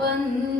ಬಂದ